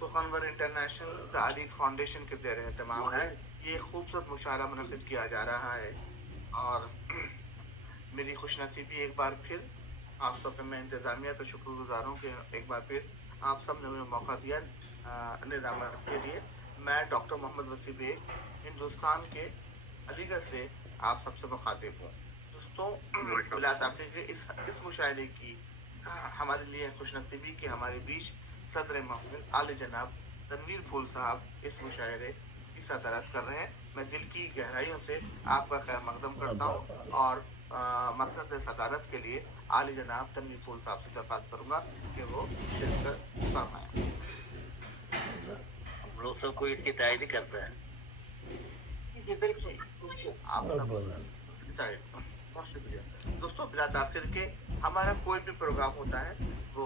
سخنور international تعلیق foundation کے زیر اہتمام یہ خوبصورت مشاعرہ منعقد کیا جا رہا ہے، اور میری خوش نصیبی ایک بار پھر آپ سب میں انتظامیہ کا شکر گزار ہوں کہ ایک بار پھر آپ سب نے مجھے موقع دیا نظامت کے لیے۔ میں ڈاکٹر محمد وسیع بیگ ہندوستان کے علی گڑھ سے آپ سب سے مخاطب ہوں۔ دوستوں، بلا تاخیر کے اس مشاعرے کی ہمارے لیے خوش نصیبی کہ ہمارے بیچ صدر محفل اعلی جناب تنویر پھول صاحب اس مشاعرے کی صدارت کر رہے ہیں۔ میں دل کی گہرائیوں سے آپ کا خیر مقدم کرتا ہوں اور مقصد صدارت کے لیے اعلی جناب تنویر پھول صاحب سے درخواست کروں گا کہ وہ شرکت فرمائیں۔ ہم لوگ سب کو اس کی تائید ہی کرتا ہے۔ جی بالکل، آپ بہت شکریہ۔ دوستوں، بلا تاخیر کے ہمارا کوئی بھی پروگرام ہوتا ہے وہ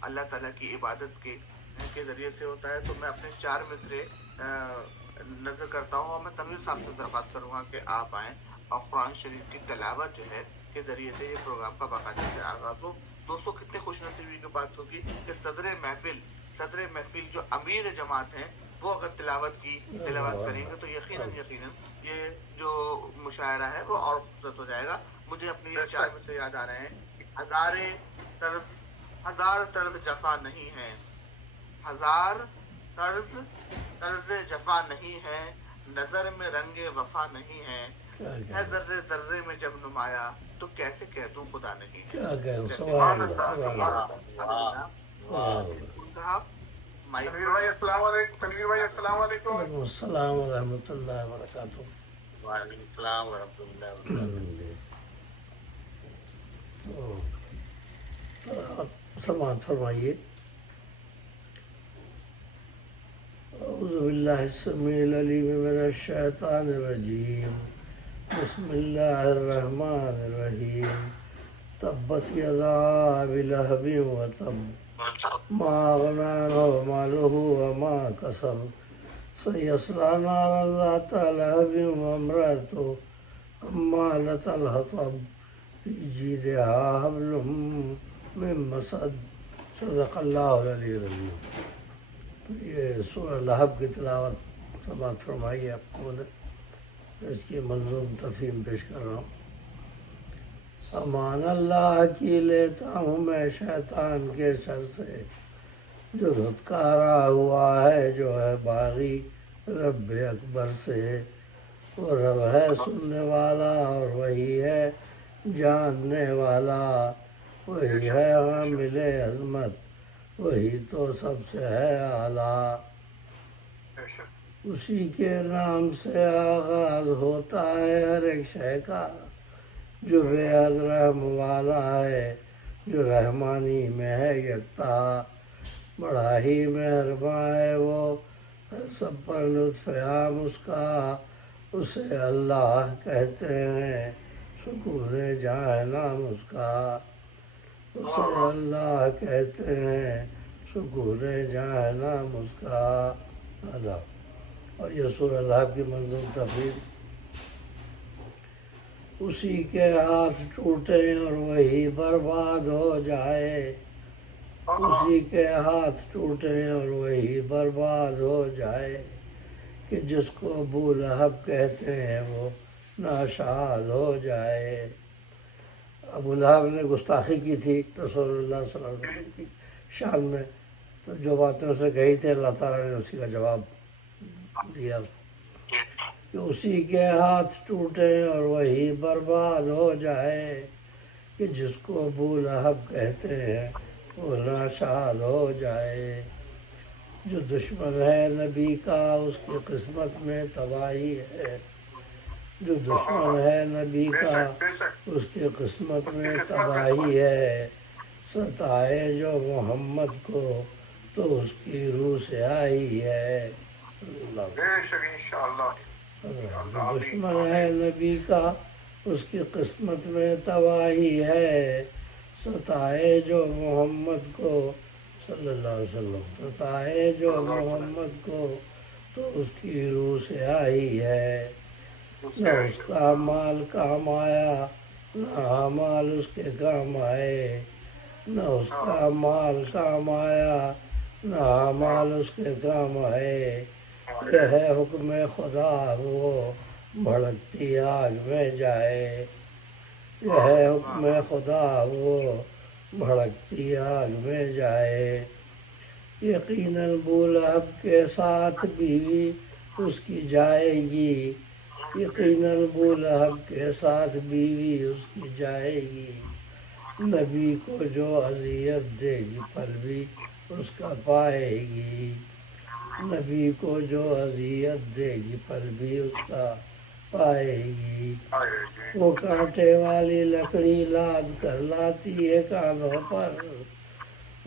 اللہ تعالیٰ کی عبادت کے ذریعے سے ہوتا ہے، تو میں اپنے 4 مصرے نظر کرتا ہوں اور میں تنویر صاحب سے درخواست کروں گا کہ آپ آئیں اور قرآن شریف کی تلاوت جو ہے کے ذریعے سے یہ پروگرام کا باقاعدگی سے آغاز ہو۔ دوستوں، کتنے خوش نصیبی کی بات ہوگی کہ صدر محفل جو امیر جماعت ہیں وہ اگر تلاوت کریں گے تو یقیناً یہ جو مشاعرہ ہے وہ اور خوبصورت ہو جائے گا۔ مجھے اپنی یہ 4 مصرے یاد آ رہے ہیں۔ ہزار طرز جفا نہیں ہے، ہزار طرز جفا نہیں ہے، نظر میں رنگ وفا نہیں ہے ذرے ذرے میں جب نمایا تو کیسے کہہ دوں خدا نہیں ہے۔ تنویر بھائی السلام علیکم۔ السلام ورحمۃ اللہ وبرکاتہ۔ وعلیکم السلام ورحمۃ اللہ وبرکاتہ۔ سماعت فرمائیے۔ اعوذ باللہ السمیع العلیم من الشیطان الرجیم، بسم اللہ الرحمن الرحیم۔ تبت یدا ابی لہب وتب ما اغنی عنہ مالہ وما کسب سیصلی نارا ذات لہب وامرأتہ حمالۃ الحطب فی جیدہا حبل من مسد۔ صدق اللہ العلی العظیم۔ یہ سورہ لہب کی تلاوت سماعت فرمائی آپ کو نے، اس کی منظوم تفہیم پیش کر رہا ہوں۔ امان اللہ کی لیتا ہوں میں شیطان کے شر سے، جو دھتکارا ہوا ہے جو ہے باغی رب اکبر سے۔ وہ رب ہے سننے والا اور وہی ہے جاننے والا، وہی ہے حامل عظمت، وہی تو سب سے ہے اعلیٰ۔ اسی کے نام سے آغاز ہوتا ہے ہر ایک شے کا، جو بے حد رحم والا ہے، جو رحمانی میں ہے یکتا۔ بڑا ہی مہرباں ہے وہ، سب پر لطف عام اس کا، اسے اللہ کہتے ہیں شکور جہاں نام اس کا، اسے اللہ کہتے ہیں شکور جہاں نام اس کا۔ اور یہ سورہ لہب کی منظوم تفسیر۔ اسی کے ہاتھ ٹوٹے اور وہی برباد ہو جائے، اسی کے ہاتھ ٹوٹے اور وہی برباد ہو جائے، کہ جس کو ابو لہب کہتے ہیں وہ ناشاد ہو جائے۔ ابو لہب نے گستاخی کی تھی رسول اللہ صلی اللہ علیہ وسلم کی شان میں، تو جو باتیں اسے کہی تھی اللہ تعالیٰ نے اسی کا جواب دیا کہ اسی کے ہاتھ ٹوٹے اور وہی برباد ہو جائے، کہ جس کو ابو لہب کہتے ہیں وہ ناشاد ہو جائے۔ جو دشمن ہے نبی کا اس کی قسمت میں تباہی ہے، جو دشمن ہے نبی کا اس کی قسمت میں تباہی ہے۔ ستائے جو محمد کو تو اس کی روح سے آئی ہے۔ جو دشمن ہے نبی کا اس کی قسمت میں تباہی ہے۔ ستائے جو محمد کو صلی اللہ علیہ وسلم، ستائے جو محمد کو تو اس کی روح سے آئی ہے۔ نہ اس کا مال کام آیا نہ مال اس کے کام آئے، نہ اس کا مال کام آیا، نہ مال اس کے کام آئے۔ یہ ہے حکم خدا وہ بھڑکتی آگ میں جائے، یہ ہے حکم خدا وہ بھڑکتی آگ میں جائے۔ یقیناً بولہب کے ساتھ بیوی اس کی جائے گی، یقیناً بولہب کے ساتھ بیوی اس کی جائے گی۔ نبی کو جو اذیت دے گی پھل بھی اس کا پائے گی، نبی کو جو اذیت دے گی پھل بھی اس کا پائے گی۔ وہ کانٹے والی لکڑی لاد کر لاتی ہے کانوں پر،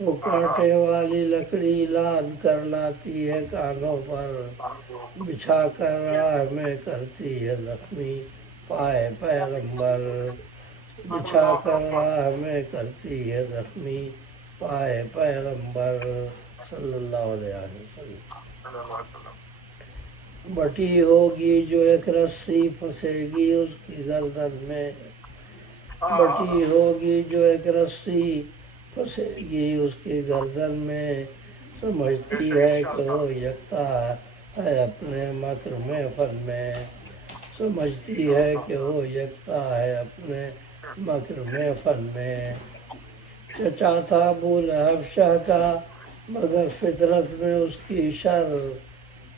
وہ کانٹے والی لکڑی لاد کر لاتی ہے کانوں پر، بچھا کر راہ میں کرتی ہے زخمی پائے پیغمبر، بچھا کر راہ میں کرتی ہے زخمی پائے پیغمبر صلی اللہ علیہ وسلم۔ بٹی ہوگی جو ایک رسی پھنسے گی اس کی گردن میں، بٹی ہوگی جو ایک رسی پھنسے گی اس کی گردن میں، سمجھتی ہے کہ وہ یکتا ہے اپنے مکر محفل میں، سمجھتی ہے کہ وہ یکتا ہے اپنے مکر محفل میں۔ چچا تھا ابولہب شاہ کا مگر فطرت میں اس کی شر،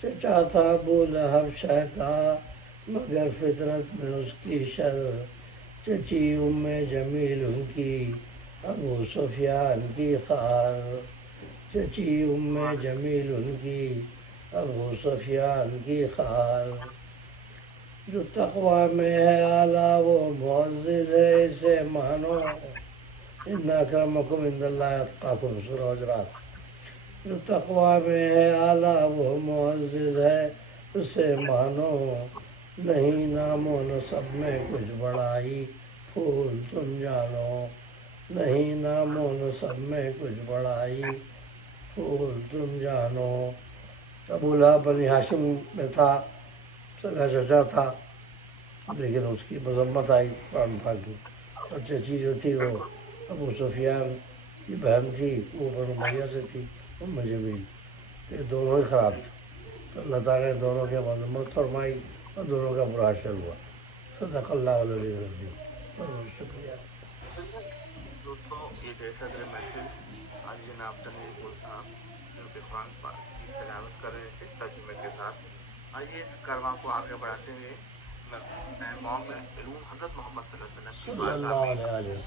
چچا تھا ابولہب شاہ کا مگر فطرت میں اس کی شر، چچی ام جمیل ان کی ابو سفیان کی خار، چچی ام جمیل ان کی ابو سفیان کی خار۔ جو تقویٰ میں ہے اعلیٰ وہ معزز ہے اسے مانو، ان اکرمکم عند اللہ اتقاکم، سورہ حجرات۔ جو تقویٰ میں ہے اعلیٰ وہ معزز ہے اسے مانو، نہیں نام و نسب میں کچھ بڑائی پھول تم جانو، نہیں نام و نسب میں کچھ بڑائی پھول تم جانو۔ ابولہب بنی ہاشم میں تھا، سگا چچا تھا، لیکن اس کی مذمت آئی قرآن پاک کی، اور چچی جو تھی وہ ابو سفیان کی بہن تھی، وہ بنو امیہ سے تھی، ام جمیل، یہ دونوں ہی خراب تھے، تو اللہ تعالیٰ نے دونوں کی مذمت فرمائی اور دونوں کا برا حشر ہوا۔ صدق اللہ العلی العظیم۔ بہت بہت شکریہ۔ دوستوں، یہ تھے صدر محفل آج جناب تنویر گل صاحب جو کہ قرآن پاک کی تلاوت کر رہے تھے ترجمے کے ساتھ۔ آئیے اس کارواں کو آگے بڑھاتے ہوئے میں موم علوم حضرت محمد صلی اللہ علیہ وسلم کی صلی بارگاہ اللہ میں علیہ وسلم۔